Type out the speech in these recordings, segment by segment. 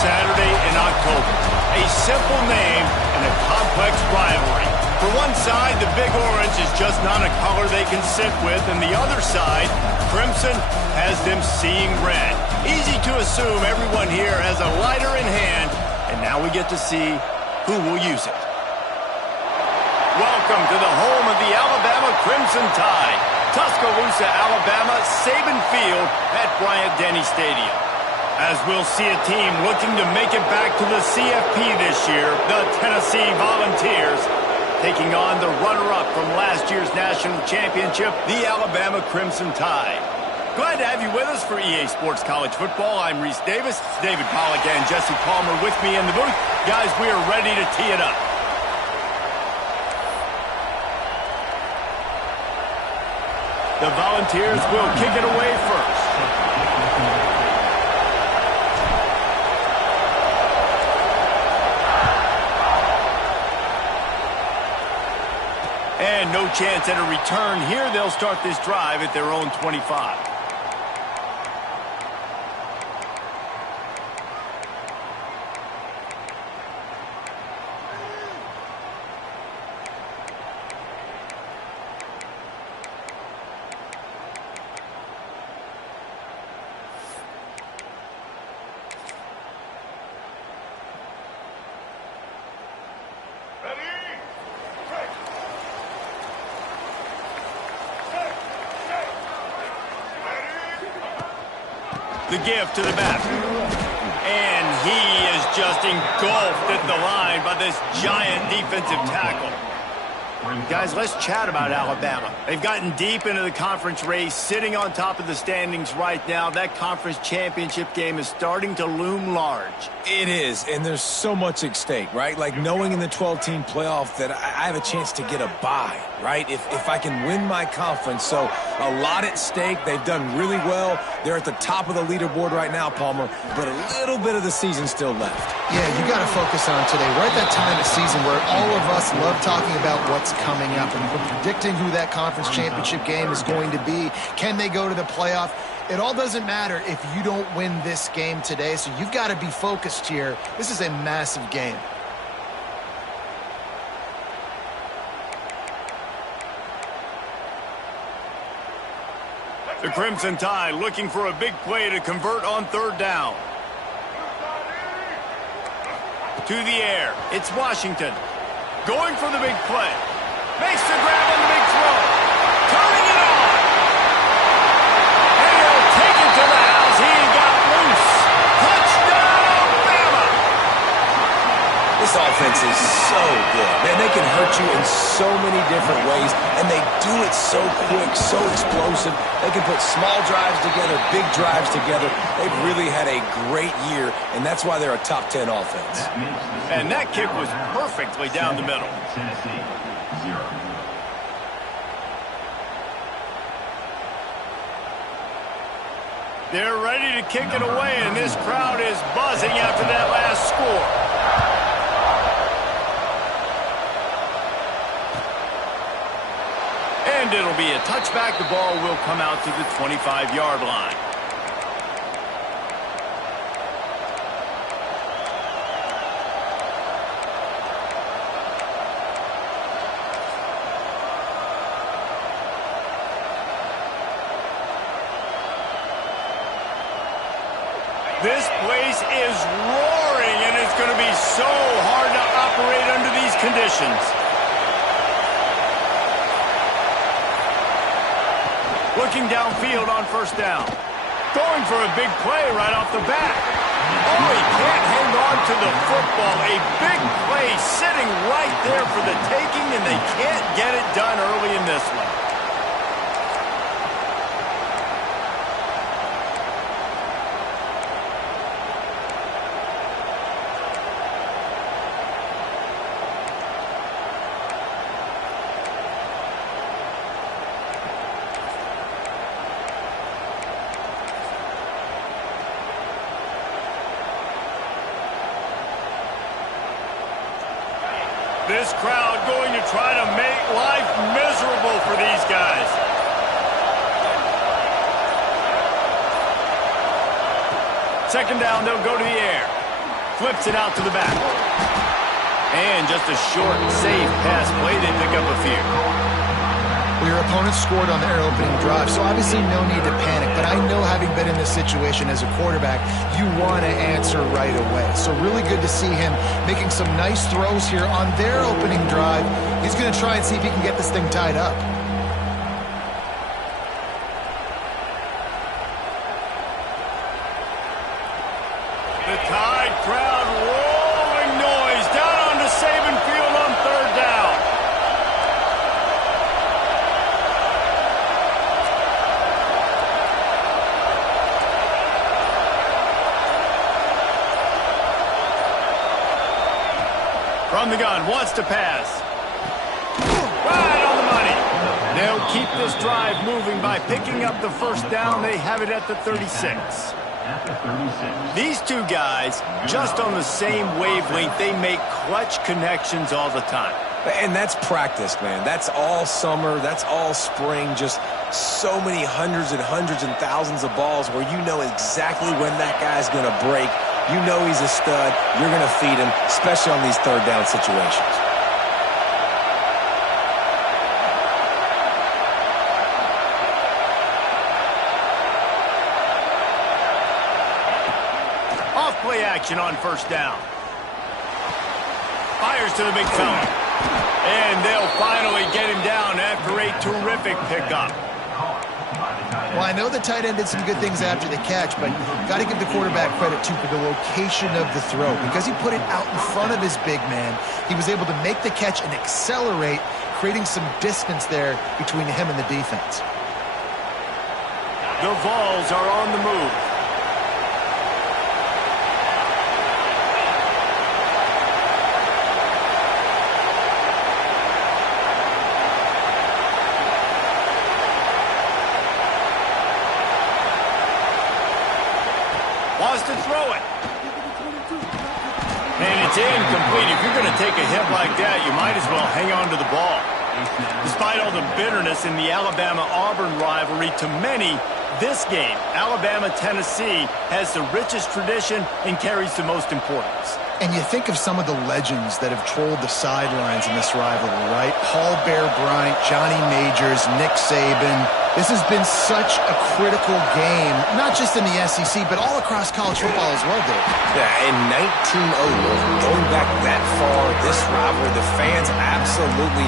Saturday in October. A simple name and a complex rivalry. For one side, the Big Orange is just not a color they can sit with, and the other side, Crimson, has them seeing red. Easy to assume everyone here has a lighter in hand, and now we get to see who will use it. Welcome to the home of the Alabama Crimson Tide. Tuscaloosa, Alabama, Saban Field at Bryant-Denny Stadium. As we'll see a team looking to make it back to the CFP this year, the Tennessee Volunteers, taking on the runner-up from last year's national championship, the Alabama Crimson Tide. Glad to have you with us for EA Sports College Football. I'm Reese Davis, David Pollack and Jesse Palmer with me in the booth. Guys, we are ready to tee it up. The Volunteers will kick it away first. And no chance at a return here. They'll start this drive at their own 25. The give to the back. And he is just engulfed at the line by this giant defensive tackle. Guys, let's chat about Alabama. They've gotten deep into the conference race, sitting on top of the standings right now. That conference championship game is starting to loom large. It is, and there's so much at stake, right? Like knowing in the 12-team playoff that I have a chance to get a bye, right? If I can win my conference. So a lot at stake. They've done really well. They're at the top of the leaderboard right now, Palmer, but a little bit of the season still left. Yeah, you got to focus on today. We're at that time of season where all of us love talking about what's coming up, and we're predicting who that conference championship game is going to be. Can they go to the playoff? It all doesn't matter if you don't win this game today, so you've got to be focused here. This is a massive game. The Crimson Tide looking for a big play to convert on third down. To the air, it's Washington. Going for the big play. Makes the grab on the big throw. Turning it on. And he'll take it to the house. He got loose. Touchdown, Bama. This offense is so good. Man, they can hurt you in so many different ways, and they do it so quick, so explosive. They can put small drives together, big drives together. They've really had a great year, and that's why they're a top 10 offense. And that kick was perfectly down the middle. Tennessee, 0. They're ready to kick it away, and this crowd is buzzing after that last score. And it'll be a touchback. The ball will come out to the 25-yard line. This place is roaring, and it's going to be so hard to operate under these conditions. Looking downfield on first down. Going for a big play right off the bat. Oh, he can't hang on to the football. A big play sitting right there for the taking, and they can't get it done early in this one. This crowd going to try to make life miserable for these guys. Second down, they'll go to the air. Flips it out to the back. And just a short, safe pass play. They pick up a few. Well, your opponent scored on their opening drive, so obviously no need to panic. But I know, having been in this situation as a quarterback, you want to answer right away. So really good to see him making some nice throws here on their opening drive. He's going to try and see if he can get this thing tied up. The Tide crowd rolling noise down onto Saban Field on third down. From the gun, wants to pass. Right on the money. They'll keep this drive moving by picking up the first down. They have it at the 36. These two guys, just on the same wavelength, they make clutch connections all the time. And that's practice, man. That's all summer. That's all spring. Just so many hundreds and thousands of balls where you know exactly when that guy's going to break. You know he's a stud. You're going to feed him, especially on these third down situations. Play action on first down. Fires to the big fella. And they'll finally get him down after a terrific pickup. Well, I know the tight end did some good things after the catch, but got to give the quarterback credit, too, for the location of the throw. Because he put it out in front of his big man, he was able to make the catch and accelerate, creating some distance there between him and the defense. The Vols are on the move. Wants to throw it. And it's incomplete. If you're going to take a hit like that, you might as well hang on to the ball. Despite all the bitterness in the Alabama-Auburn rivalry, to many, this game, Alabama-Tennessee, has the richest tradition and carries the most importance. And you think of some of the legends that have trolled the sidelines in this rivalry, right? Paul Bear Bryant, Johnny Majors, Nick Saban. This has been such a critical game, not just in the SEC, but all across college football as well, Dave. Yeah, in 1901, going back that far, this rivalry, the fans absolutely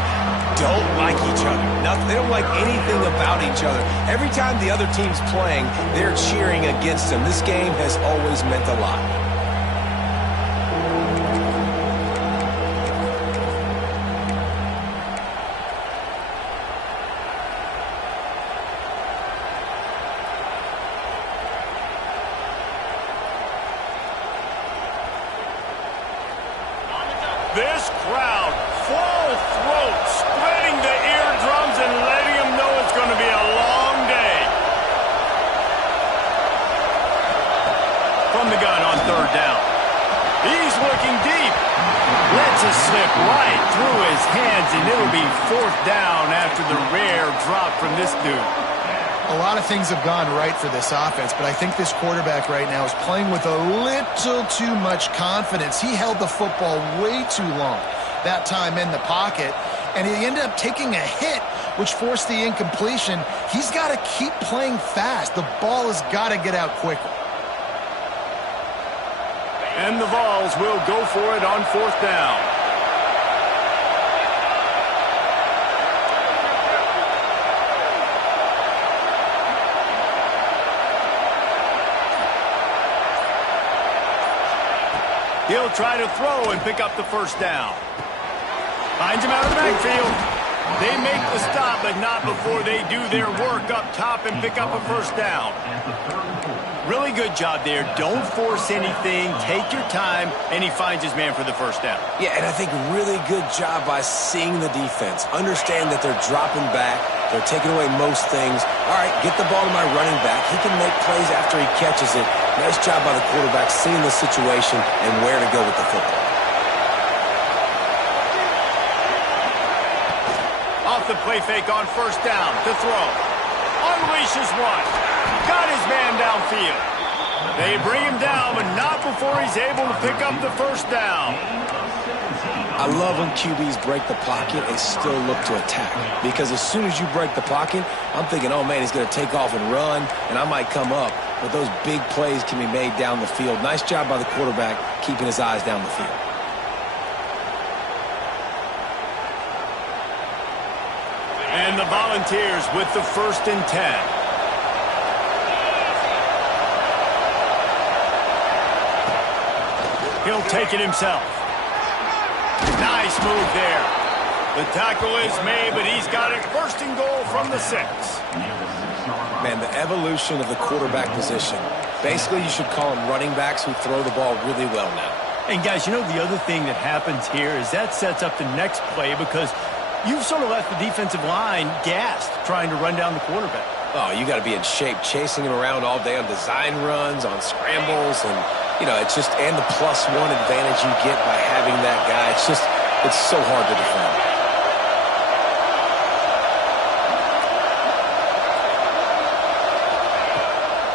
don't like each other. They don't like anything about each other. Every time the other team's playing, they're cheering against them. This game has always meant a lot. This crowd, full throat, spreading the eardrums and letting them know it's going to be a long day. From the gun on third down. He's looking deep. Lets it slip right through his hands, and it'll be fourth down after the rare drop from this dude. A lot of things have gone right for this offense, but I think this quarterback right now is playing with a little too much confidence. He held the football way too long that time in the pocket, and he ended up taking a hit, which forced the incompletion. He's got to keep playing fast. The ball has got to get out quickly. And the Vols will go for it on fourth down. He'll try to throw and pick up the first down. Finds him out of the backfield. They make the stop, but not before they do their work up top and pick up a first down. Really good job there. Don't force anything. Take your time, and he finds his man for the first down. Yeah, and I think really good job by seeing the defense. Understand that they're dropping back. They're taking away most things. All right, get the ball to my running back. He can make plays after he catches it. Nice job by the quarterback seeing the situation and where to go with the football. Off the play fake on first down to throw. Unleashes one. Got his man downfield. They bring him down, but not before he's able to pick up the first down. I love when QBs break the pocket and still look to attack. Because as soon as you break the pocket, I'm thinking, oh, man, he's going to take off and run, and I might come up. But those big plays can be made down the field. Nice job by the quarterback keeping his eyes down the field. And the Volunteers with the 1st and 10. He'll take it himself. Nice move there. The tackle is made, but he's got it 1st and goal from the 6. Man, the evolution of the quarterback position. Basically, you should call them running backs who throw the ball really well now. And, guys, you know the other thing that happens here is that sets up the next play because you've sort of left the defensive line gassed trying to run down the quarterback. Oh, you got to be in shape, chasing him around all day on design runs, on scrambles, and, you know, it's just, and the +1 advantage you get by having that guy. It's just, it's so hard to defend.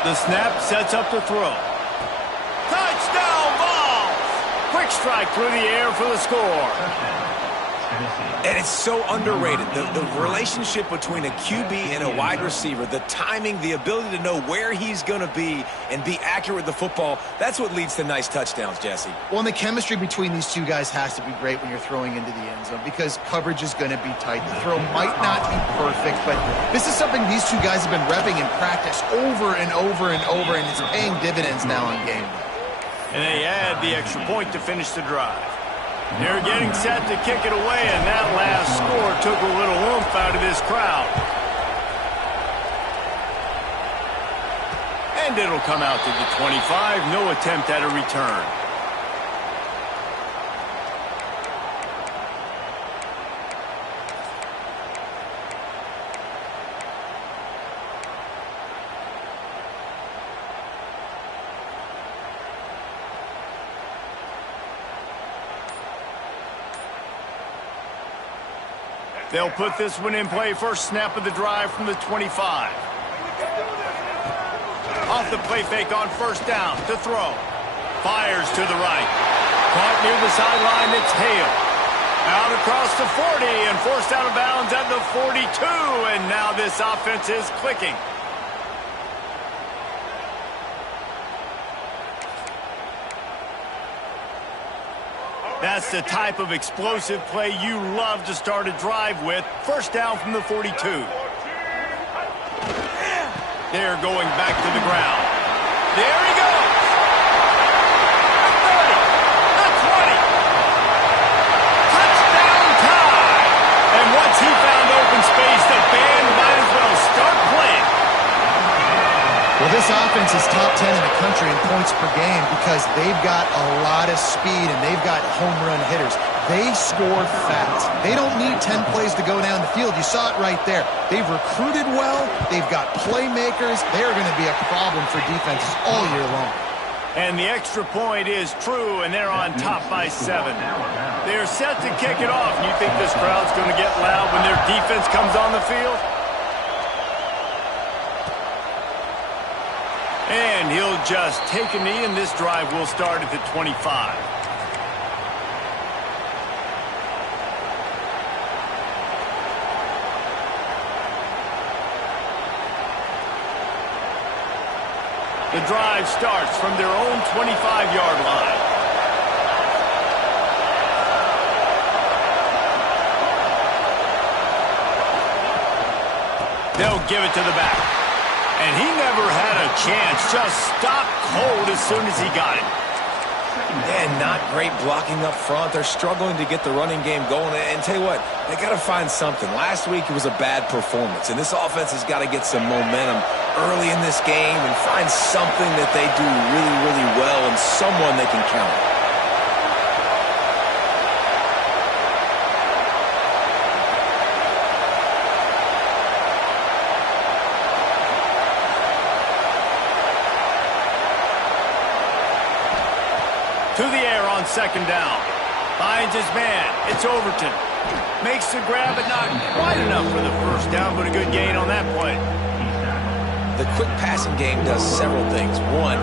The snap sets up the throw. Touchdown ball! Quick strike through the air for the score. And it's so underrated. The relationship between a QB and a wide receiver, the timing, the ability to know where he's going to be and be accurate with the football, that's what leads to nice touchdowns, Jesse. Well, and the chemistry between these two guys has to be great when you're throwing into the end zone because coverage is going to be tight. The throw might not be perfect, but this is something these two guys have been repping in practice over and over and over, and it's paying dividends now on game day. And they add the extra point to finish the drive. They're getting set to kick it away, and that last score took a little oomph out of this crowd. And it'll come out to the 25. No attempt at a return. They'll put this one in play. First snap of the drive from the 25. Off the play fake on 1st down to throw. Fires to the right. Caught near the sideline. It's Hale. Out across the 40 and forced out of bounds at the 42. And now this offense is clicking. That's the type of explosive play you love to start a drive with. First down from the 42. They're going back to the ground. There he goes. The 30. The 20. Touchdown tie. And once he found open space, the band might as well start playing. Well, this offense is top 10 in the country in points per game because they've got a lot of speed and they've got home run hitters. They score fast. They don't need 10 plays to go down the field. You saw it right there. They've recruited well. They've got playmakers. They're going to be a problem for defenses all year long. And the extra point is true, and they're on top by 7. They're set to kick it off. You think this crowd's going to get loud when their defense comes on the field? And he'll just take a knee, and this drive will start at the 25. The drive starts from their own 25-yard line. They'll give it to the back. And he never had a chance. Just stopped cold as soon as he got it. And not great blocking up front. They're struggling to get the running game going. And tell you what, they got to find something. Last week it was a bad performance. And this offense has got to get some momentum early in this game and find something that they do really, really well and someone they can count on. To the air on 2nd down. Finds his man. It's Overton. Makes the grab, but not quite enough for the 1st down, but a good gain on that play. The quick passing game does several things. One,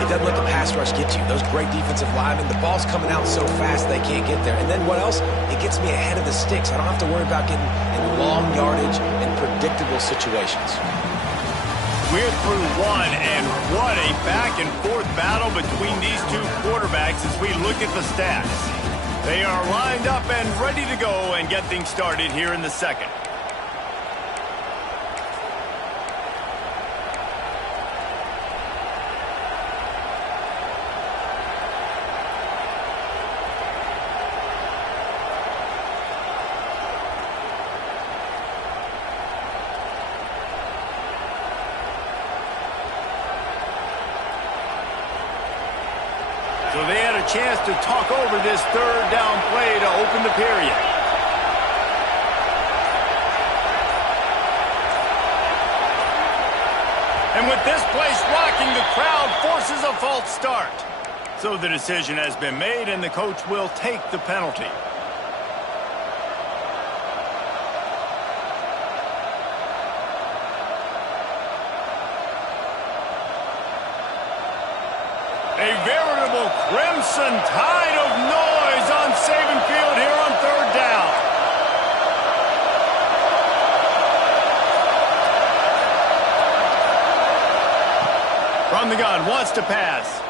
it doesn't let the pass rush get to you. Those great defensive linemen, the ball's coming out so fast they can't get there. And then what else? It gets me ahead of the sticks. I don't have to worry about getting in long yardage and predictable situations. We're through one, and what a back-and-forth battle between these two quarterbacks as we look at the stats. They are lined up and ready to go and get things started here in the second. So they had a chance to talk over this third down play to open the period. And with this place rocking, the crowd forces a false start. So the decision has been made, and the coach will take the penalty. A veritable crimson tide of noise on Saban Field here on third down. From the gun, wants to pass.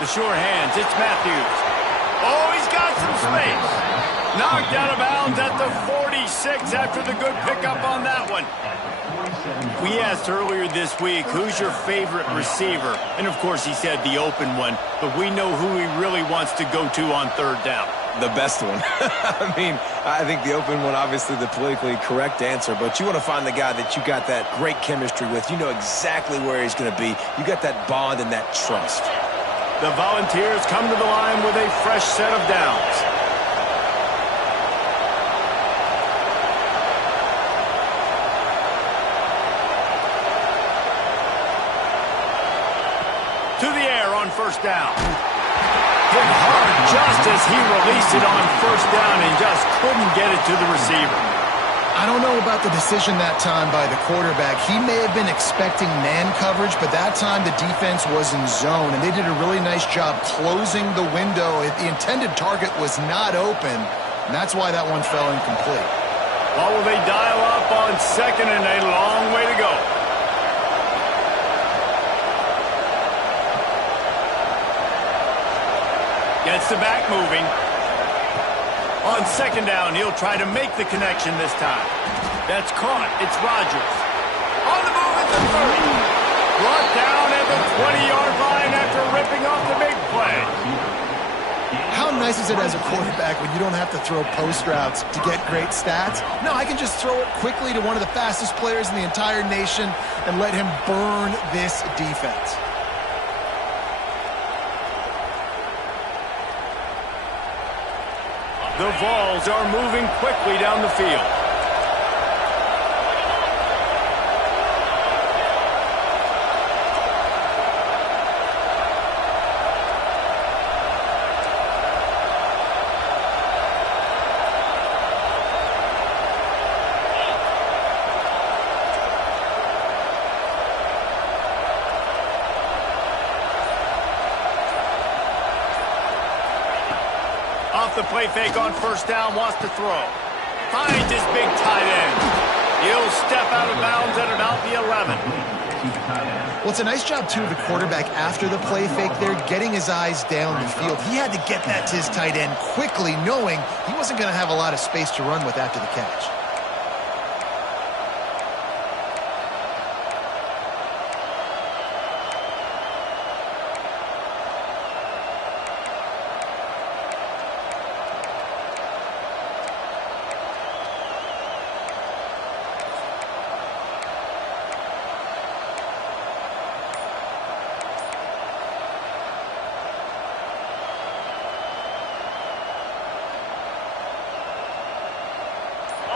The sure hands, it's Matthews. Oh, he's got some space. Knocked out of bounds at the 46 after the good pickup on that one. We asked earlier this week, who's your favorite receiver? And, of course, he said the open one. But we know who he really wants to go to on third down. The best one. I mean, I think the open one, obviously the politically correct answer, but you want to find the guy that you got that great chemistry with. You know exactly where he's going to be. You got that bond and that trust. The Volunteers come to the line with a fresh set of downs. To the air on first down. Hit hard just as he released it on first down and just couldn't get it to the receiver. I don't know about the decision that time by the quarterback. He may have been expecting man coverage, but that time the defense was in zone, and they did a really nice job closing the window. The intended target was not open, and that's why that one fell incomplete. Well, will they dial up on second and a long way to go? Gets the back moving. On second down, he'll try to make the connection this time. That's caught. It's Rodgers. On the move at the 30. Brought down at the 20-yard line after ripping off the big play. How nice is it as a quarterback when you don't have to throw post routes to get great stats? No, I can just throw it quickly to one of the fastest players in the entire nation and let him burn this defense. The Vols are moving quickly down the field. Off the play fake on first down, wants to throw. Finds his big tight end. He'll step out of bounds at about the 11. Well, it's a nice job, too, of the quarterback after the play fake there, getting his eyes down the field. He had to get that to his tight end quickly, knowing he wasn't going to have a lot of space to run with after the catch.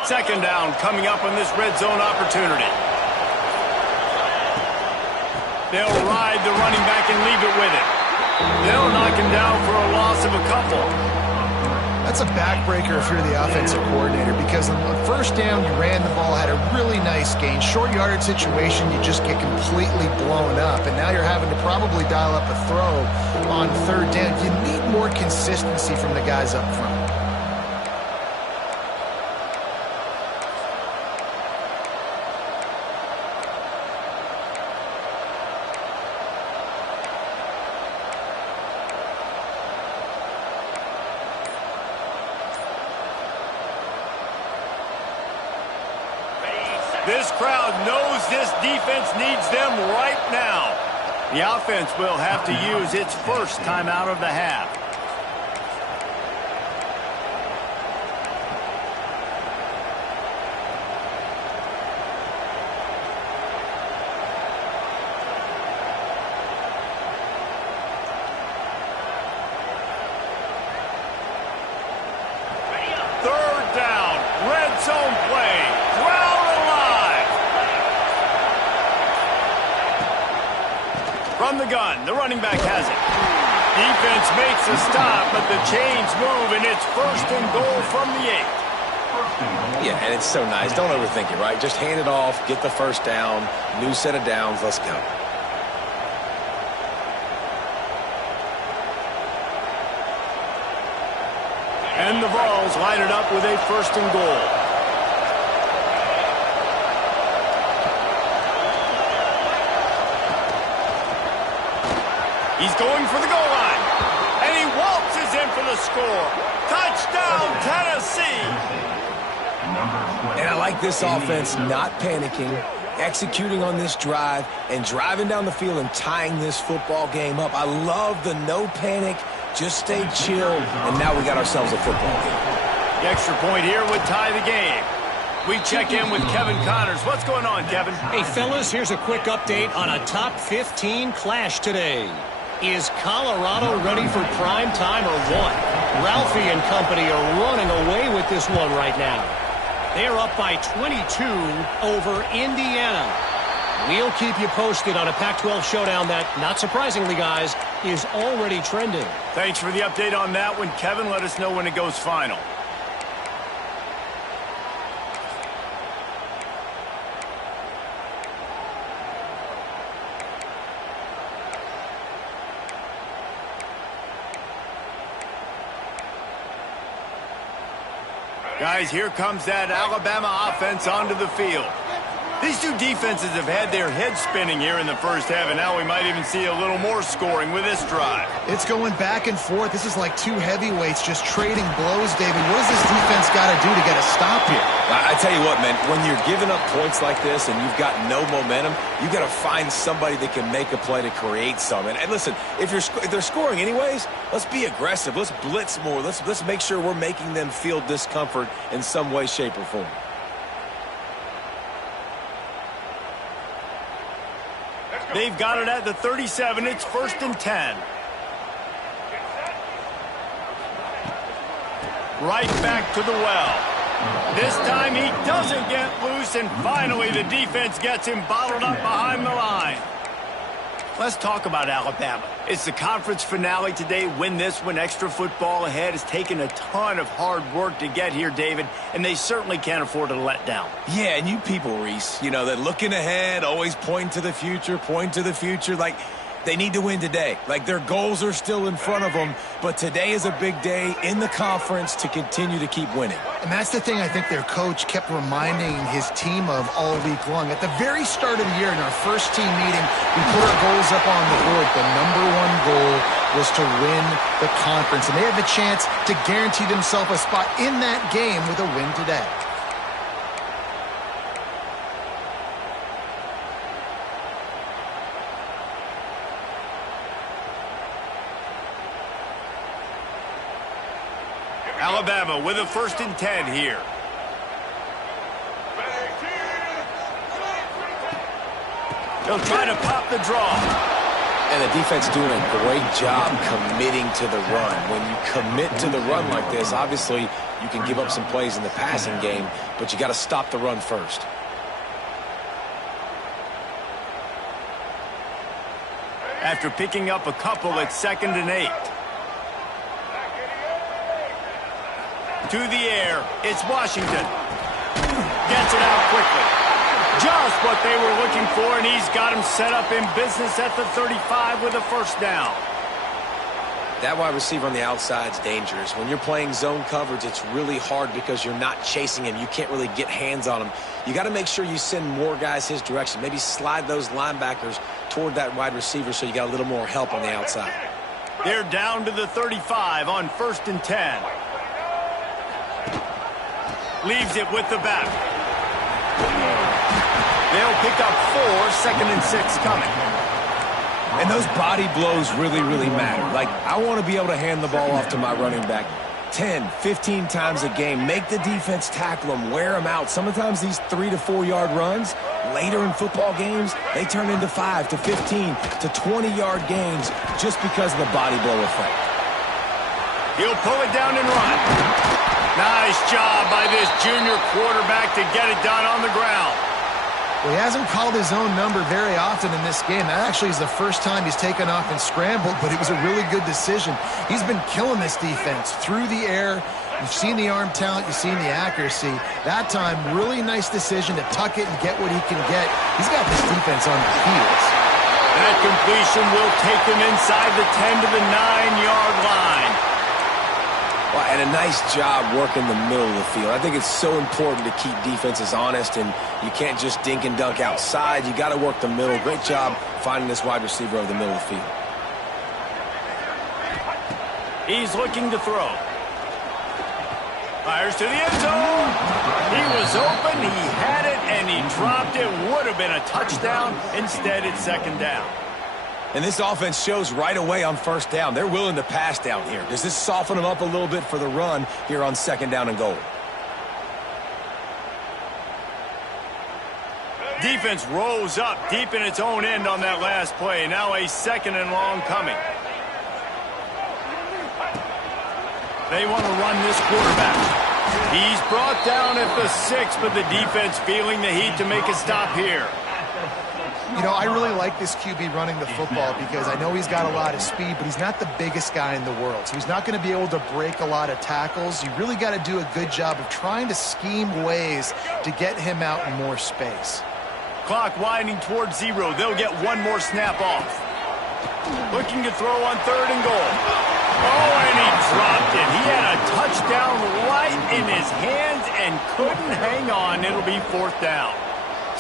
Second down coming up on this red zone opportunity. They'll ride the running back and leave it with it. They'll knock him down for a loss of a couple. That's a backbreaker if you're the offensive coordinator, because on the first down, you ran the ball, had a really nice gain. Short yardage situation, you just get completely blown up, and now you're having to probably dial up a throw on third down. You need more consistency from the guys up front. This crowd knows this defense needs them right now. The offense will have to use its first timeout of the half. Third down, red zone play. From the gun, the running back has it. Defense makes a stop, but the chains move, and it's 1st and goal from the 8. Yeah, and it's so nice. Don't overthink it, right? Just hand it off, get the first down, new set of downs, let's go. And the Vols line it up with a 1st and goal. He's going for the goal line. And he waltzes in for the score. Touchdown, Tennessee. And I like this offense not panicking, executing on this drive, and driving down the field and tying this football game up. I love the no panic, just stay chill, and now we got ourselves a football game. The extra point here would tie the game. We check in with Kevin Connors. What's going on, Kevin? Hey, fellas, here's a quick update on a top 15 clash today. Is Colorado ready for prime time or what? Ralphie and company are running away with this one right now. They're up by 22 over Indiana. We'll keep you posted on a Pac-12 showdown that, not surprisingly, guys, is already trending. Thanks for the update on that one, Kevin. Let us know when it goes final. Guys, here comes that Alabama offense onto the field. These two defenses have had their heads spinning here in the first half, and now we might even see a little more scoring with this drive. It's going back and forth. This is like two heavyweights just trading blows, David. What does this defense got to do to get a stop here? I tell you what, man, when you're giving up points like this and you've got no momentum, you got to find somebody that can make a play to create some. And listen, if they're scoring anyways, let's be aggressive. Let's blitz more. Let's make sure we're making them feel discomfort in some way, shape, or form. They've got it at the 37. It's 1st and 10. Right back to the well. This time he doesn't get loose, and finally the defense gets him bottled up behind the line. Let's talk about Alabama. It's the conference finale today. Win this one. Extra football ahead. Has taken a ton of hard work to get here, David, and they certainly can't afford to let down. Yeah, and you people, Reese, you know, that looking ahead, always point to the future, like they need to win today. Like their goals are still in front of them, but today is a big day in the conference to continue to keep winning. And that's the thing I think their coach kept reminding his team of all week long. At the very start of the year in our first team meeting, we put our goals up on the board. The #1 goal was to win the conference, and they have a chance to guarantee themselves a spot in that game with a win today. Alabama with a 1st and 10 here. They'll try to pop the draw. And the defense doing a great job committing to the run. When you commit to the run like this, obviously you can give up some plays in the passing game, but you got to stop the run first. After picking up a couple, it's 2nd and 8. to the air. It's Washington. Gets it out quickly. Just what they were looking for, and he's got him set up in business at the 35 with a first down. That wide receiver on the outside is dangerous. When you're playing zone coverage, it's really hard because you're not chasing him. You can't really get hands on him. You got to make sure you send more guys his direction. Maybe slide those linebackers toward that wide receiver so you got a little more help on the outside. They're down to the 35 on 1st and 10. Leaves it with the back. They'll pick up 4, 2nd and 6 coming. And those body blows really, really matter. Like, I want to be able to hand the ball off to my running back 10, 15 times a game. Make the defense tackle them, wear them out. Sometimes these 3 to 4 yard runs, later in football games, they turn into 5 to 15 to 20 yard gains just because of the body blow effect. He'll pull it down and run. Nice job by this junior quarterback to get it done on the ground. Well, he hasn't called his own number very often in this game. That actually is the first time he's taken off and scrambled, but it was a really good decision. He's been killing this defense through the air. You've seen the arm talent. You've seen the accuracy. That time, really nice decision to tuck it and get what he can get. He's got this defense on their heels. That completion will take them inside the 10 to the 9-yard line. Well, and a nice job working the middle of the field. I think it's so important to keep defenses honest, and you can't just dink and dunk outside. You got to work the middle. Great job finding this wide receiver over the middle of the field. He's looking to throw. Fires to the end zone. He was open, he had it, and he dropped it. Would have been a touchdown. Instead, it's 2nd down. And this offense shows right away on 1st down. They're willing to pass down here. Does this soften them up a little bit for the run here on 2nd down and goal? Defense rose up deep in its own end on that last play. Now a 2nd and long coming. They want to run this quarterback. He's brought down at the 6, but the defense feeling the heat to make a stop here. You know, I really like this QB running the football because I know he's got a lot of speed, but he's not the biggest guy in the world. So he's not going to be able to break a lot of tackles. You really got to do a good job of trying to scheme ways to get him out in more space. Clock winding towards 0. They'll get one more snap off. Looking to throw on 3rd and goal. Oh, and he dropped it. He had a touchdown right in his hands and couldn't hang on. It'll be 4th down.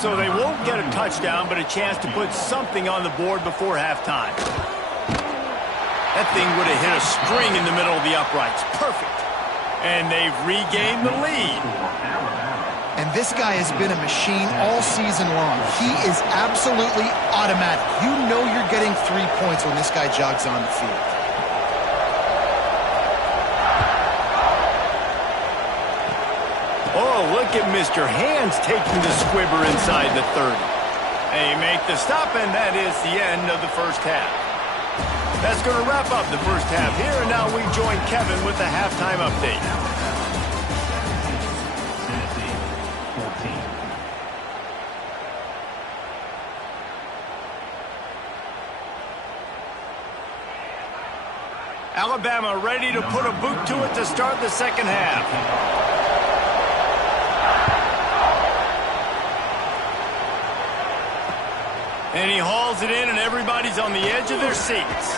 So they won't get a touchdown, but a chance to put something on the board before halftime. That thing would have hit a string in the middle of the uprights. Perfect. And they've regained the lead. And this guy has been a machine all season long. He is absolutely automatic. You know you're getting 3 points when this guy jogs on the field. Oh, look at Mr. Hands taking the squibber inside the 30. They make the stop, and that is the end of the first half. That's going to wrap up the first half here, and now we join Kevin with the halftime update. Tennessee, 14. Alabama ready to put a boot to it to start the second half. And he hauls it in, and everybody's on the edge of their seats.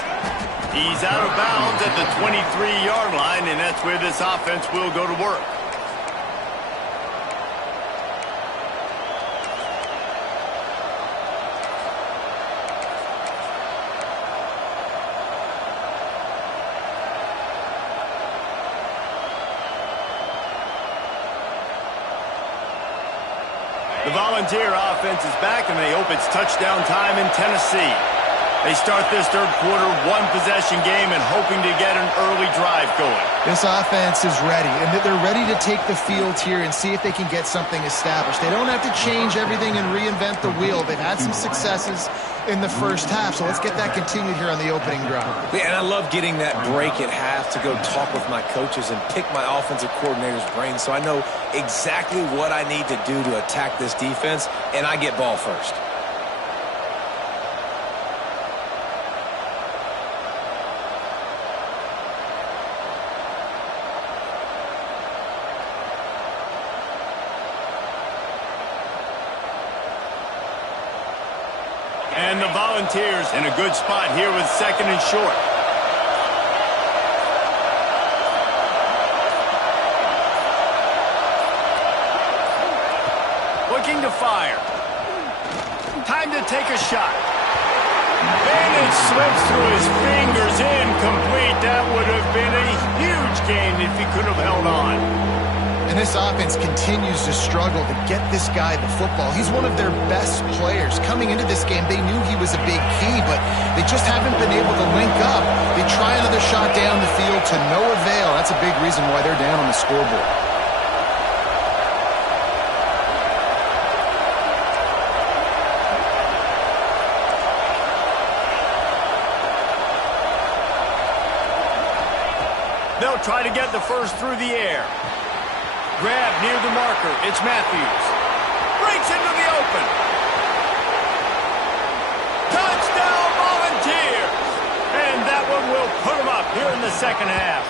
He's out of bounds at the 23-yard line, and that's where this offense will go to work. The Volunteer offense is back, and they hope it's touchdown time in Tennessee. They start this third quarter one-possession game and hoping to get an early drive going. This offense is ready, and they're ready to take the field here and see if they can get something established. They don't have to change everything and reinvent the wheel. They've had some successes in the first half, so let's get that continued here on the opening drive. Yeah, and I love getting that break at half to go talk with my coaches and pick my offensive coordinator's brain so I know exactly what I need to do to attack this defense, and I get ball first. And the Volunteers in a good spot here with 2nd and short. Looking to fire. Time to take a shot. And it slips through his fingers, incomplete. That would have been a huge gain if he could have held on. And this offense continues to struggle to get this guy the football. He's one of their best players. Coming into this game, they knew he was a big key, but they just haven't been able to link up. They try another shot down the field to no avail. That's a big reason why they're down on the scoreboard. They'll try to get the first through the air. Grab near the marker. It's Matthews. Breaks into the open. Touchdown, Volunteers! And that one will put them up here in the second half.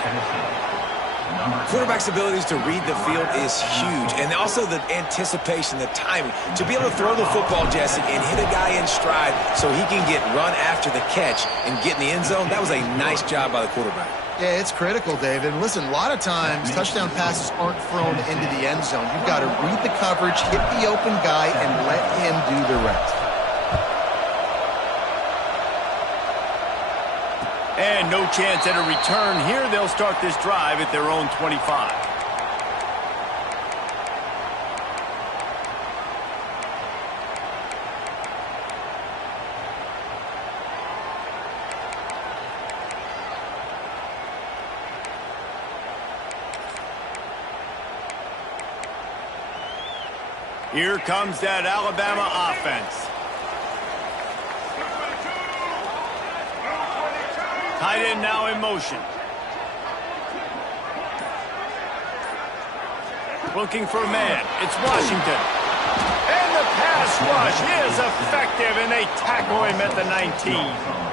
Quarterback's abilities to read the field is huge. And also the anticipation, the timing. To be able to throw the football, Jesse, and hit a guy in stride so he can get run after the catch and get in the end zone, that was a nice job by the quarterback. Yeah, it's critical, David. And listen, a lot of times touchdown passes aren't thrown into the end zone. You've got to read the coverage, hit the open guy, and let him do the rest. And no chance at a return here. They'll start this drive at their own 25. Here comes that Alabama offense. Tight end now in motion. Looking for a man. It's Washington. And the pass rush is effective, and they tackle him at the 19.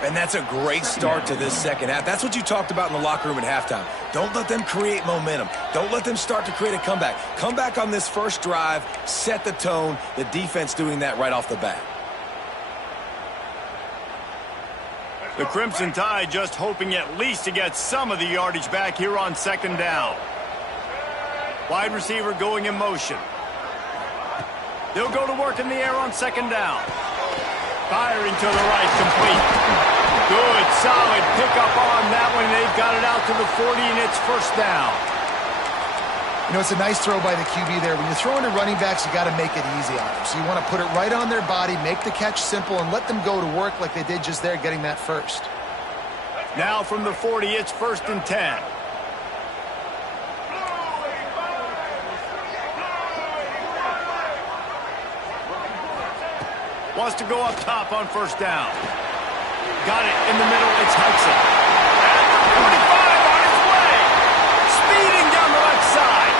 And that's a great start to this second half. That's what you talked about in the locker room at halftime. Don't let them create momentum. Don't let them start to create a comeback. Come back on this first drive, set the tone. The defense doing that right off the bat. The Crimson Tide just hoping at least to get some of the yardage back here on 2nd down. Wide receiver going in motion. They'll go to work in the air on 2nd down. Firing to the right, complete. Good, solid pickup on that one. They've got it out to the 40, and it's 1st down. You know, it's a nice throw by the QB there. When you're throwing to running backs, you got to make it easy on them. So you want to put it right on their body, make the catch simple, and let them go to work like they did just there, getting that first. Now from the 40, it's 1st and 10. Wants to go up top on 1st down. Got it in the middle. It's Hudson. At the 45 on his way. Speeding down the left side.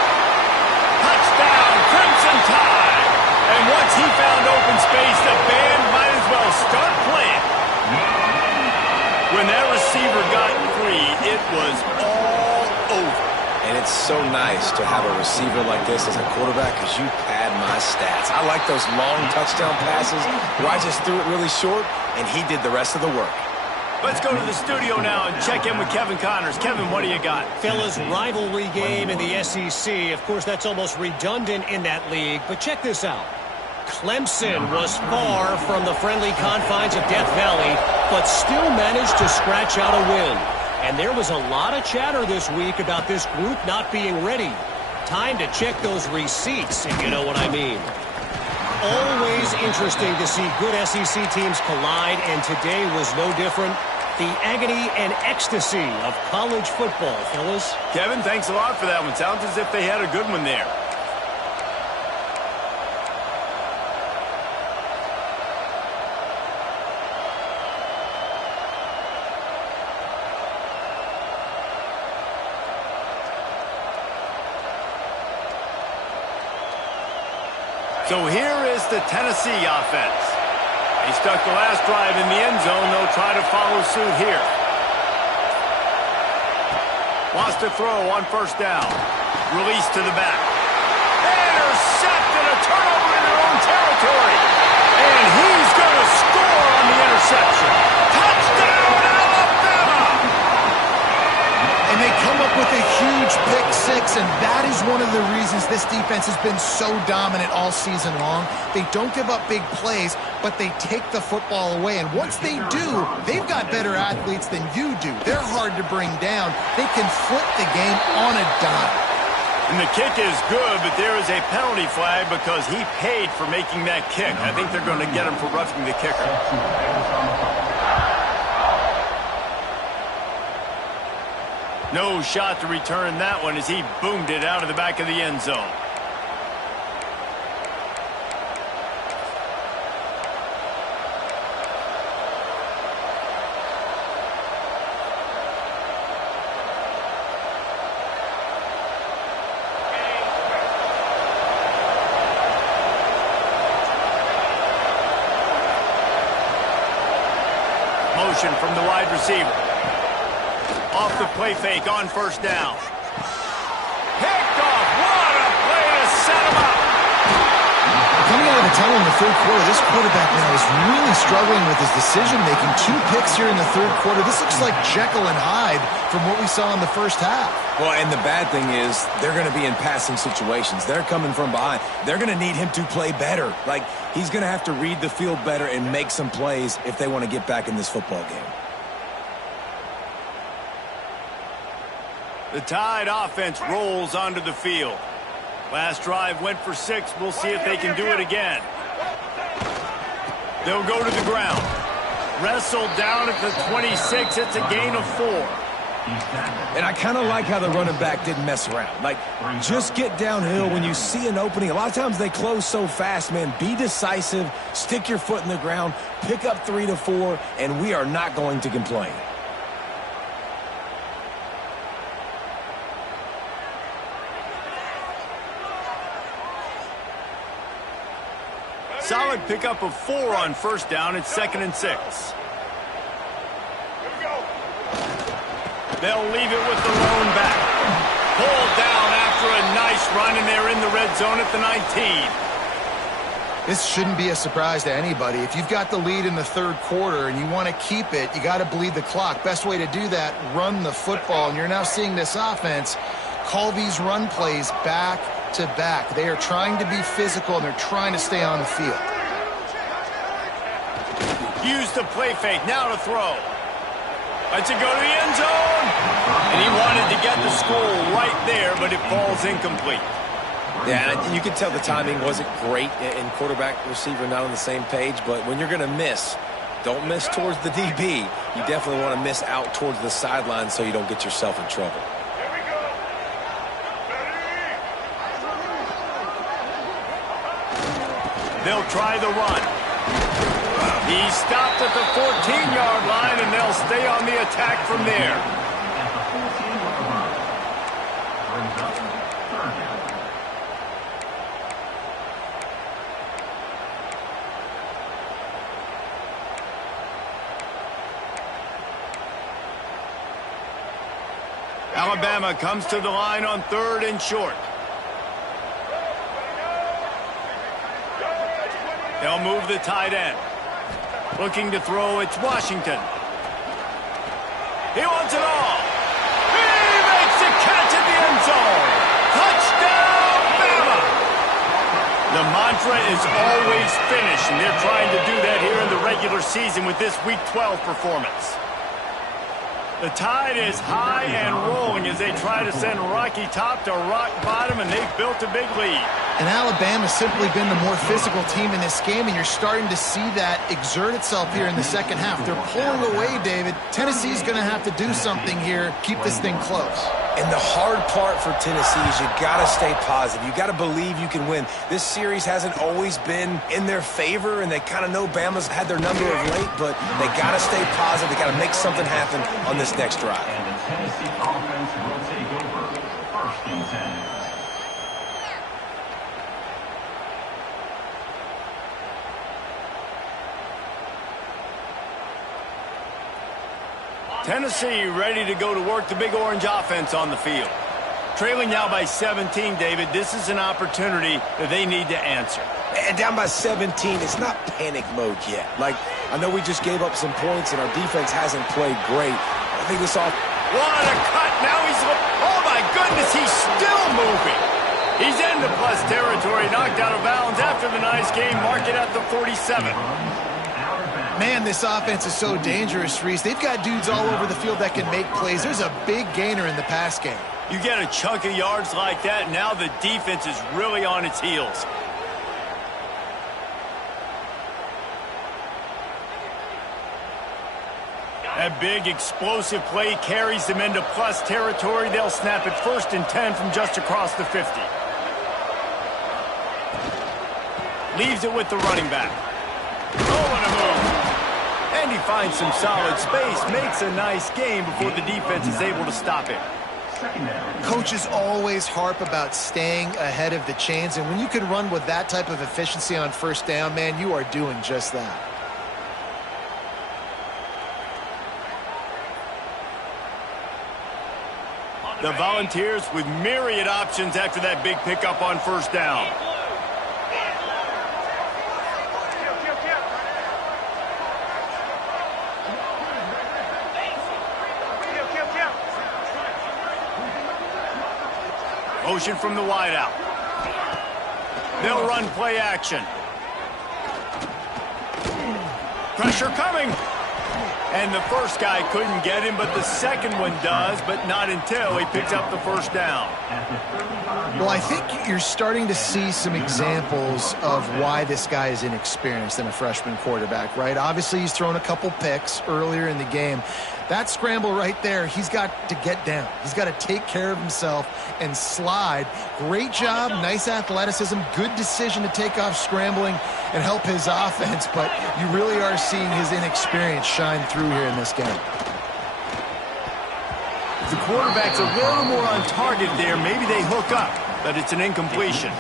Touchdown, Crimson Tide. And once he found open space, the band might as well start playing. When that receiver got free, it was all over. And it's so nice to have a receiver like this as a quarterback because you pad my stats. I like those long touchdown passes where I just threw it really short and he did the rest of the work. Let's go to the studio now and check in with Kevin Connors. Kevin, what do you got? Fellas, rivalry game in the SEC. Of course, that's almost redundant in that league. But check this out. Clemson was far from the friendly confines of Death Valley, but still managed to scratch out a win. And there was a lot of chatter this week about this group not being ready. Time to check those receipts, if you know what I mean. Always interesting to see good SEC teams collide, and today was no different. The agony and ecstasy of college football, fellas. Kevin, thanks a lot for that one. Sounds as if they had a good one there. So here is the Tennessee offense. They stuck the last drive in the end zone. They'll try to follow suit here. Wants to throw on 1st down. Release to the back. Intercepted, a turnover in their own territory. And he's going to score on the interception. Touchdown, Alabama! And they come up with a huge pick six, and that is one of the reasons this defense has been so dominant all season long. They don't give up big plays, but they take the football away. And once they do, they've got better athletes than you do. They're hard to bring down. They can flip the game on a dime. And the kick is good, but there is a penalty flag because he paid for making that kick. I think they're going to get him for roughing the kicker. No shot to return that one as he boomed it out of the back of the end zone. Motion from the wide receiver. Off the play fake on first down. Picked off. What a play to set him up. Coming out of the tunnel in the third quarter, this quarterback now is really struggling with his decision-making. 2 picks here in the third quarter. This looks like Jekyll and Hyde from what we saw in the first half. Well, and the bad thing is they're going to be in passing situations. They're coming from behind. They're going to need him to play better. Like, he's going to have to read the field better and make some plays if they want to get back in this football game. The Tide offense rolls onto the field. Last drive went for 6. We'll see if they can do it again. They'll go to the ground. Wrestled down at the 26. It's a gain of 4. And I kind of like how the running back didn't mess around. Like, just get downhill when you see an opening. A lot of times they close so fast, man. Be decisive. Stick your foot in the ground. Pick up 3 to 4, and we are not going to complain. Solid pickup of 4 on first down. It's 2nd and 6. They'll leave it with the lone back. Pulled down after a nice run, and they're in the red zone at the 19. This shouldn't be a surprise to anybody. If you've got the lead in the third quarter and you want to keep it, you got to bleed the clock. Best way to do that, run the football. And you're now seeing this offense call these run plays back to back. They are trying to be physical, and they're trying to stay on the field. Use the play fake. Now to throw. Lets it go to the end zone. And he wanted to get the score right there, but it falls incomplete. Yeah, and you can tell the timing wasn't great, and quarterback receiver not on the same page, but when you're going to miss, don't miss towards the DB. You definitely want to miss out towards the sideline so you don't get yourself in trouble. They'll try the run. He stopped at the 14-yard line, and they'll stay on the attack from there. At the 14-yard line. Brings up 3rd down. Alabama comes to the line on 3rd and short. They'll move the tight end. Looking to throw, it's Washington. He wants it all. He makes the catch at the end zone. Touchdown, Bama! The mantra is always finish, and they're trying to do that here in the regular season with this Week 12 performance. The Tide is high and rolling as they try to send Rocky Top to rock bottom, and they've built a big lead. And Alabama's simply been the more physical team in this game, and you're starting to see that exert itself here in the second half. They're pulling away, David. Tennessee's going to have to do something here, keep this thing close. And the hard part for Tennessee is you got to stay positive. You got to believe you can win. This series hasn't always been in their favor, and they kind of know Bama's had their number of late, but they got to stay positive. They got to make something happen on this next drive. And the Tennessee offense will take over 1st and 10. Tennessee ready to go to work the Big Orange offense on the field. Trailing now by 17, David. This is an opportunity that they need to answer. And down by 17, it's not panic mode yet. Like, I know we just gave up some points and our defense hasn't played great. I think this off. What a cut. Now he's... Oh, my goodness, he's still moving. He's into plus territory, knocked out of bounds after the nice game. Mark it at the 47. Man, this offense is so dangerous, Reese. They've got dudes all over the field that can make plays. There's a big gainer in the pass game. You get a chunk of yards like that, now the defense is really on its heels. That big explosive play carries them into plus territory. They'll snap it 1st and 10 from just across the 50. Leaves it with the running back. Oh, what a move. And he finds some solid space, makes a nice game before the defense is able to stop him. Coaches always harp about staying ahead of the chains, and when you can run with that type of efficiency on 1st down, man, you are doing just that. The Volunteers with myriad options after that big pickup on 1st down. Motion from the wideout. They'll run play action. Pressure coming. And the first guy couldn't get him, but the second one does, but not until he picks up the 1st down. Well, I think you're starting to see some examples of why this guy is inexperienced in a freshman quarterback, right? Obviously, he's thrown a couple picks earlier in the game. That scramble right there, he's got to get down. He's got to take care of himself and slide. Great job, nice athleticism, good decision to take off scrambling and help his offense, but you really are seeing his inexperience shine through here in this game. The quarterback's a little more on target there. Maybe they hook up, but it's an incompletion.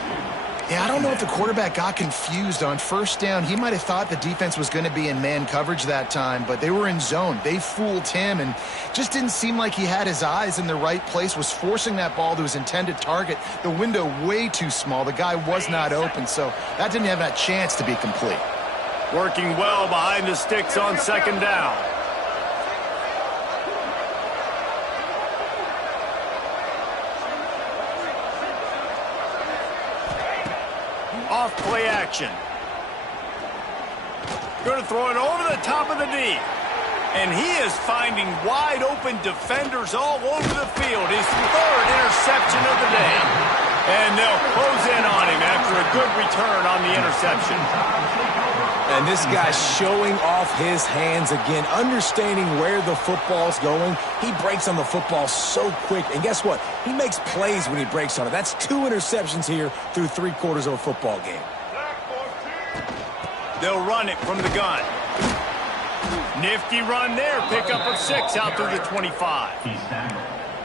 Yeah, I don't know if the quarterback got confused on 1st down. He might have thought the defense was going to be in man coverage that time, but they were in zone. They fooled him and just didn't seem like he had his eyes in the right place, was forcing that ball to his intended target. The window way too small. The guy was not open, so that didn't have that chance to be complete. Working well behind the sticks on 2nd down. Off play action. Going to throw it over the top of the D. And he is finding wide open defenders all over the field. His 3rd interception of the day. And they'll close in on him after a good return on the interception. And this guy's showing off his hands again, understanding where the football's going. He breaks on the football so quick. And guess what? He makes plays when he breaks on it. That's 2 interceptions here through 3/4 of a football game. They'll run it from the gun. Nifty run there. Pickup of 6 out through the 25.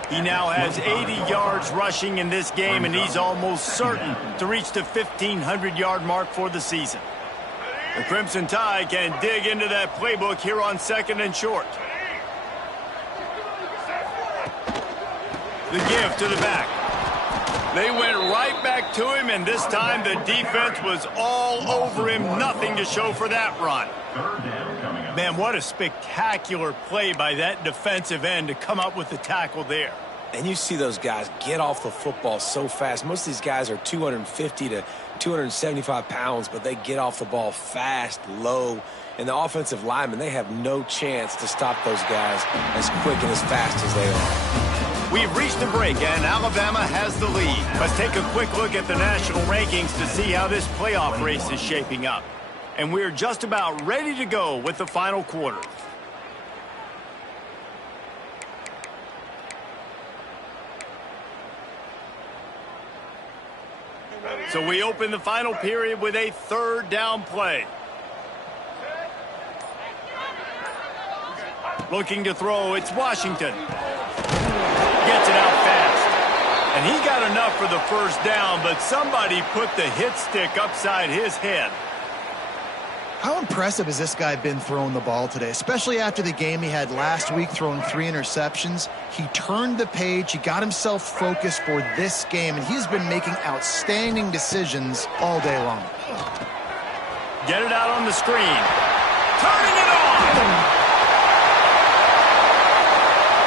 He now has 80 yards rushing in this game, and he's almost certain to reach the 1,500-yard mark for the season. The Crimson Tide can dig into that playbook here on 2nd and short. The give to the back. They went right back to him, and this time the defense was all over him. Nothing to show for that run. Man, what a spectacular play by that defensive end to come up with the tackle there. And you see those guys get off the football so fast. Most of these guys are 250 to 275 pounds, but they get off the ball fast, low. And the offensive linemen, they have no chance to stop those guys as quick and as fast as they are. We've reached a break, and Alabama has the lead. Let's take a quick look at the national rankings to see how this playoff race is shaping up. And we're just about ready to go with the final quarter. So we open the final period with a 3rd down play. Looking to throw, it's Washington. Gets it out fast. And he got enough for the 1st down, but somebody put the hit stick upside his head. How impressive has this guy been throwing the ball today, especially after the game he had last week throwing 3 interceptions? He turned the page, he got himself focused for this game, and he's been making outstanding decisions all day long. Get it out on the screen. Turning it on.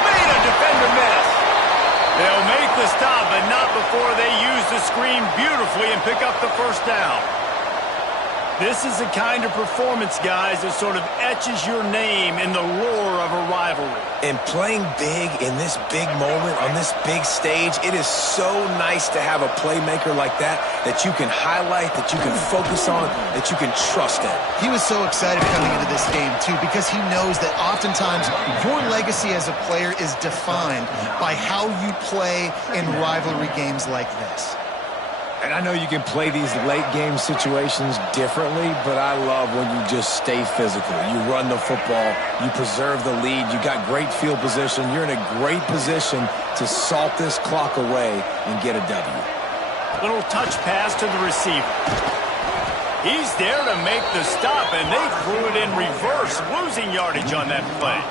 Made a defender miss. They'll make the stop, but not before they use the screen beautifully and pick up the first down. This is the kind of performance, guys, that sort of etches your name in the roar of a rivalry. And playing big in this big moment, on this big stage, it is so nice to have a playmaker like that you can highlight, that you can focus on, that you can trust in. He was so excited coming into this game, too, because he knows that oftentimes your legacy as a player is defined by how you play in rivalry games like this. And I know you can play these late-game situations differently, but I love when you just stay physical. You run the football, you preserve the lead, you got great field position, you're in a great position to salt this clock away and get a W. Little touch pass to the receiver. He's there to make the stop, and they threw it in reverse, losing yardage on that play.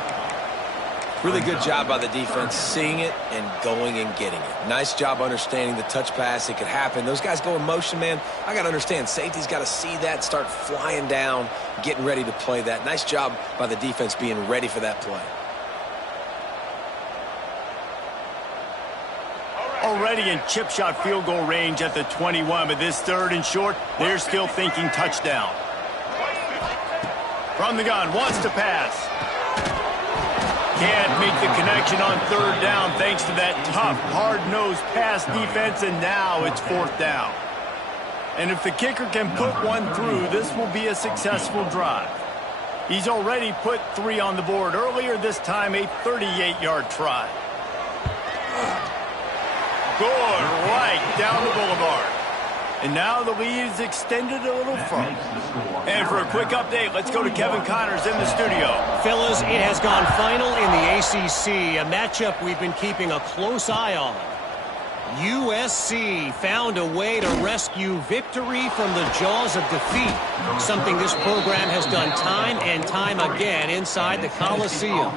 Really good job by the defense, seeing it and going and getting it. Nice job understanding the touch pass. It could happen. Those guys go in motion, man. I got to understand. Safety's got to see that, start flying down, getting ready to play that. Nice job by the defense being ready for that play. Already in chip shot field goal range at the 21, but this 3rd and short, they're still thinking touchdown. From the gun, wants to pass. Can't make the connection on 3rd down thanks to that tough, hard-nosed pass defense, and now it's 4th down. And if the kicker can put one through, this will be a successful drive. He's already put 3 on the board earlier, this time a 38-yard try. Good right down the boulevard. And now the lead is extended a little further. And for a quick update, let's go to Kevin Connors in the studio. Fellas, it has gone final in the ACC, a matchup we've been keeping a close eye on. USC found a way to rescue victory from the jaws of defeat, something this program has done time and time again inside the Coliseum.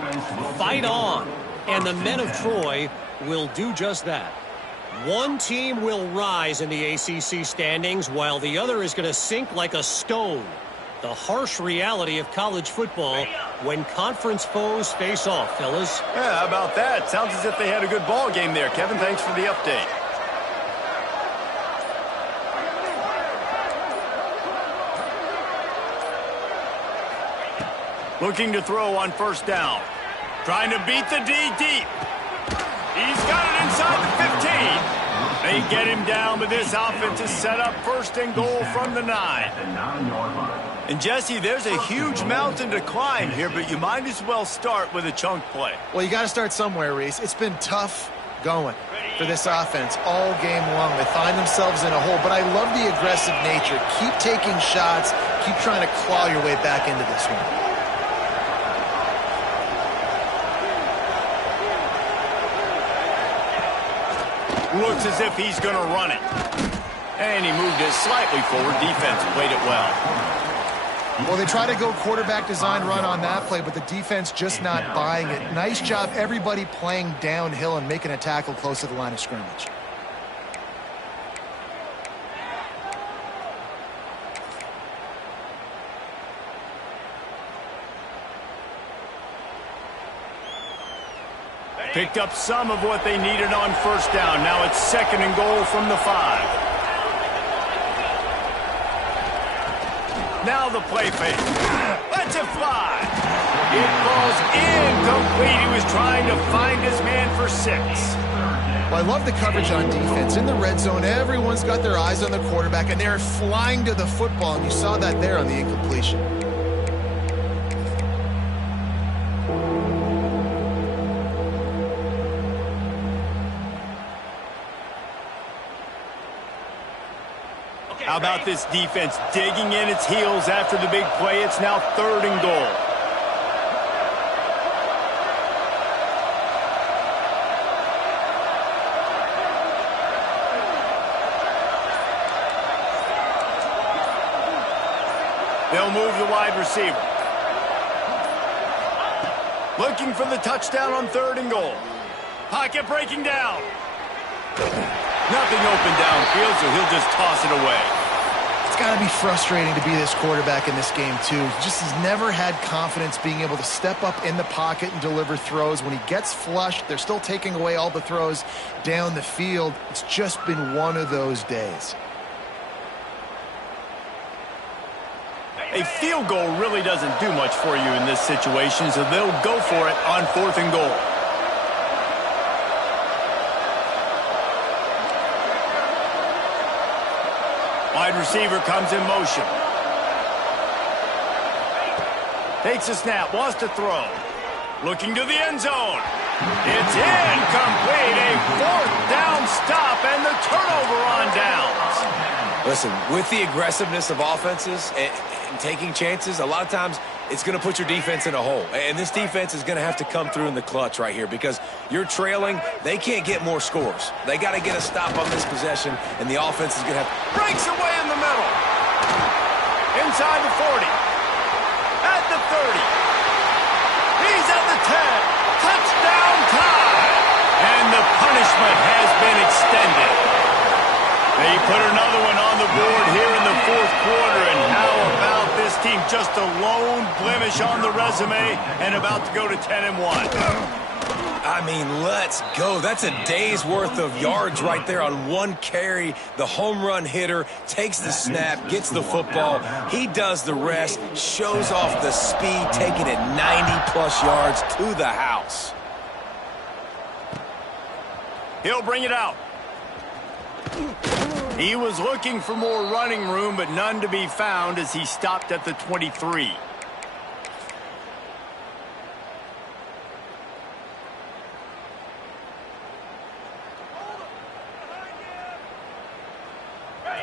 Fight on, and the men of Troy will do just that. One team will rise in the ACC standings while the other is going to sink like a stone. The harsh reality of college football when conference foes face off, fellas. Yeah, how about that? Sounds as if they had a good ball game there. Kevin, thanks for the update. Looking to throw on 1st down. Trying to beat the D deep. He's got it inside the 15. They get him down, but this offense is set up 1st and goal from the 9. And Jesse, there's a huge mountain to climb here, but you might as well start with a chunk play. Well, you got to start somewhere, Reese. It's been tough going for this offense all game long. They find themselves in a hole, but I love the aggressive nature. Keep taking shots. Keep trying to claw your way back into this one. Looks as if he's going to run it. And he moved it slightly forward. Defense played it well. Well, they try to go quarterback design run on that play, but the defense just not buying it. Nice job, everybody playing downhill and making a tackle close to the line of scrimmage. Picked up some of what they needed on 1st down. Now it's 2nd and goal from the 5. Now the play fake. Lets it fly. It falls incomplete. He was trying to find his man for 6. Well, I love the coverage on defense. In the red zone, everyone's got their eyes on the quarterback, and they're flying to the football, and you saw that there on the incompletion. How about this defense digging in its heels after the big play? It's now 3rd and goal. They'll move the wide receiver. Looking for the touchdown on 3rd and goal. Pocket breaking down. Nothing open downfield, so he'll just toss it away. It's got to be frustrating to be this quarterback in this game, too. He just has never had confidence being able to step up in the pocket and deliver throws. When he gets flushed, they're still taking away all the throws down the field. It's just been one of those days. A field goal really doesn't do much for you in this situation, so they'll go for it on 4th and goal. Wide receiver comes in motion. Takes a snap, wants to throw. Looking to the end zone. It's incomplete. A 4th down stop and the turnover on downs. Listen, with the aggressiveness of offenses and taking chances, a lot of times it's going to put your defense in a hole. And this defense is going to have to come through in the clutch right here because you're trailing. They can't get more scores. They got to get a stop on this possession, and the offense is going to have... Breaks away in the middle. Inside the 40. At the 30. He's at the 10. Touchdown time. And the punishment has been extended. They put another one on the board here in the 4th quarter, and how about this team? Just a lone blemish on the resume and about to go to 10-1. I mean, let's go. That's a day's worth of yards right there on one carry. The home run hitter takes the snap, gets the football. He does the rest, shows off the speed, taking it 90-plus yards to the house. He'll bring it out. He was looking for more running room, but none to be found as he stopped at the 23.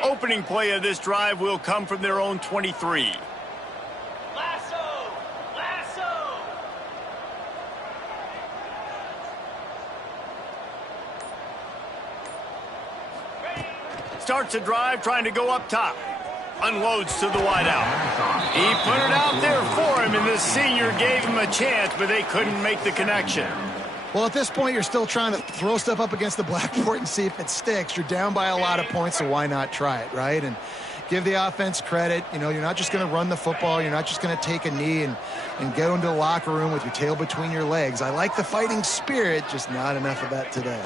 Opening play of this drive will come from their own 23. Starts a drive trying to go up top. Unloads to the wideout. He put it out there for him, and the senior gave him a chance, but they couldn't make the connection. Well, at this point, you're still trying to throw stuff up against the blackboard and see if it sticks. You're down by a lot of points, so why not try it, right? And give the offense credit. You know, you're not just going to run the football. You're not just going to take a knee and go into the locker room with your tail between your legs. I like the fighting spirit, just not enough of that today.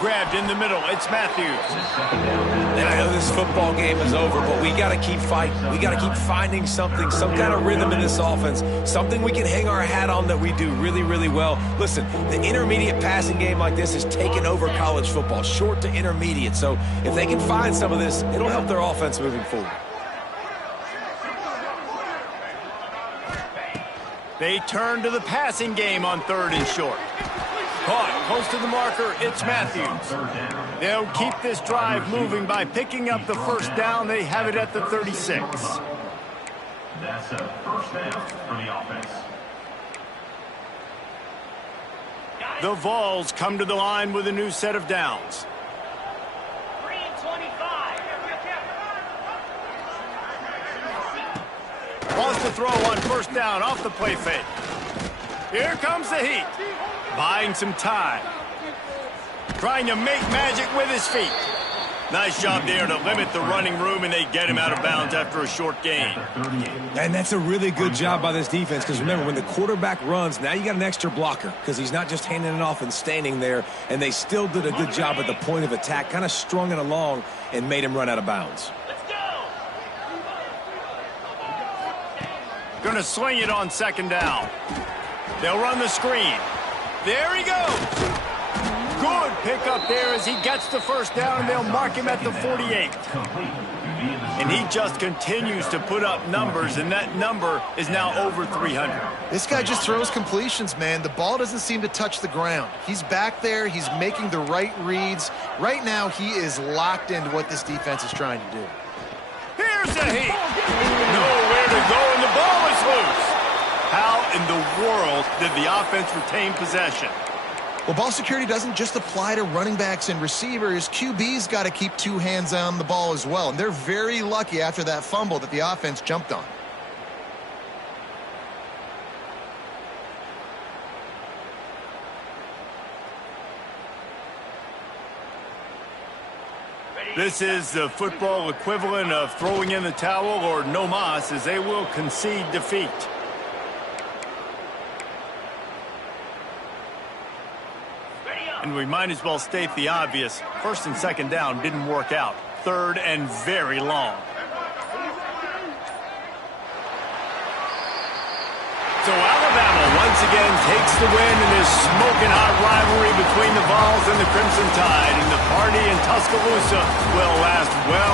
Grabbed in the middle. It's Matthews. And I know this football game is over, but we got to keep fighting. We got to keep finding something, some kind of rhythm in this offense, something we can hang our hat on that we do really, really well. Listen, the intermediate passing game like this is taking over college football, short to intermediate. So if they can find some of this, it'll help their offense moving forward. They turn to the passing game on 3rd and short. Caught close to the marker, it's Matthews. They'll keep this drive moving by picking up the 1st down. They have it at the 36. That's a 1st down for the offense. The Vols come to the line with a new set of downs. 3 and 25. Wants to throw on 1st down off the play fake. Here comes the heat. Buying some time. Trying to make magic with his feet. Nice job there to limit the running room, and they get him out of bounds after a short gain. And that's a really good job by this defense because, remember, when the quarterback runs, now you got an extra blocker because he's not just handing it off and standing there, and they still did a good job at the point of attack, kind of strung it along and made him run out of bounds. Going to swing it on 2nd down. They'll run the screen. There he goes. Good pickup there as he gets the 1st down, and they'll mark him at the 48. And he just continues to put up numbers, and that number is now over 300. This guy just throws completions, man. The ball doesn't seem to touch the ground. He's back there. He's making the right reads. Right now, he is locked into what this defense is trying to do. Here's the heat. Nowhere to go, and the ball is loose. How in the world did the offense retain possession? Well, ball security doesn't just apply to running backs and receivers. QB's got to keep 2 hands on the ball as well, and they're very lucky after that fumble that the offense jumped on. This is the football equivalent of throwing in the towel or no mas, as they will concede defeat. And we might as well state the obvious. First and second down didn't work out. Third and very long. So Alabama once again takes the win in this smoking hot rivalry between the Vols and the Crimson Tide. And the party in Tuscaloosa will last well